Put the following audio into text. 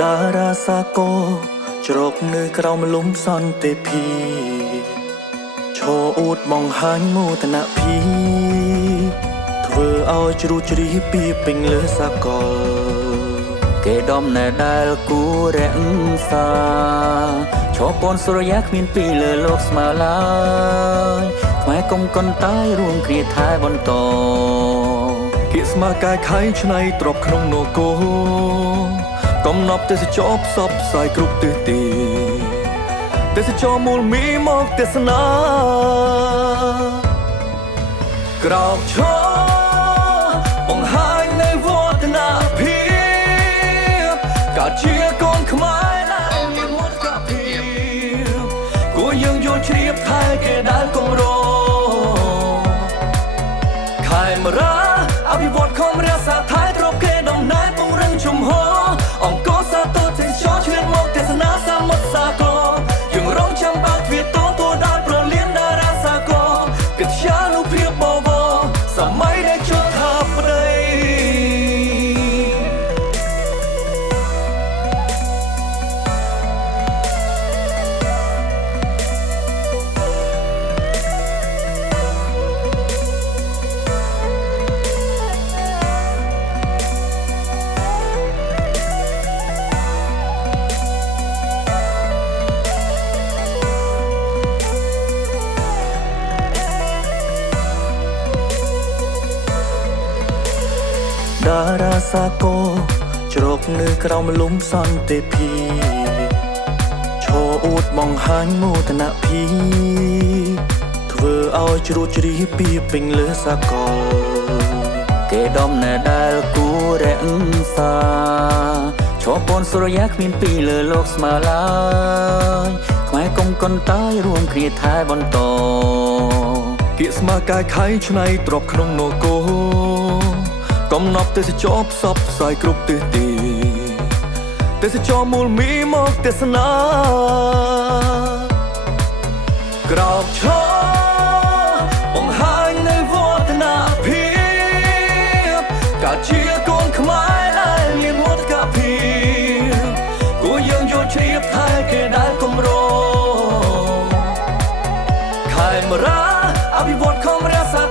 តារាសាគរជ្រកនៅក្រោមលំសន្តិភាពឈរអួតបង្ហាញមោទនភាពធ្វើឲ្យជ្រួចជ្រីពីពេញលើសាកលគេដំណើរដែលគួររក្សាឈរពនសុរិយាគ្មានពីលើលោកស្មើឡើយខ្មែរកុំកន្តាយរួមគ្នាថែបន្តគៀកស្មើកាយខៃឆ្នៃទ្របក្នុងនគរកំណប់ទេសចរផ្សព្វផ្សាយគ្រប់ទិសទីទេសចរមូលមីមកទេសនាក្រោកឈរបង្ហាញនៅវឌ្ឍនភាពកើតជាកូនខ្មែរដែលមានមោទកភាពគួរយើងយល់ជ្រាបថែគេដែលគំរខេមរាអភិវឌ្ឍខំរក្សាថែទ្របគេដំណើរពង្រឹងជំហរអង្គសាទរទេសចរឆ្លៀតមកទេសនាសមុទ្រសាគរយើងរងចាំបើកទ្វារតួដល់ប្រលានតារាសាគរកិត្យានុភាពបវរសម័យដែលចូលថាប្តីតារាសាគរជ្រកនៅក្រោមលំសន្តិភាពឈរអួតបង្ហាញមោទនភាពធ្វើឲ្យជ្រួចជ្រីពីពេញលើសាកលគេដំណើរដែលគួររក្សាឈរពនសុរិយាគ្មានពីលើលោកស្មើឡើយខ្មែរកុំកន្តាយរួមគ្នាថែបន្តគៀកស្មើកាយខៃឆ្នៃទ្របក្នុងនគរកំណប់ទេសចរផ្សព្វផ្សាយគ្រប់ទិសទីទេសចរមូលមីមកទេសនាក្រោកឈរបង្ហាញនៅវឌ្ឍនភាពកើតជាកូនខ្មែរដែលមានមោទកភាពគួរយើងយល់ជ្រាបថែគេដែលគំរខេមរាអភិវឌ្ឍខំរក្សា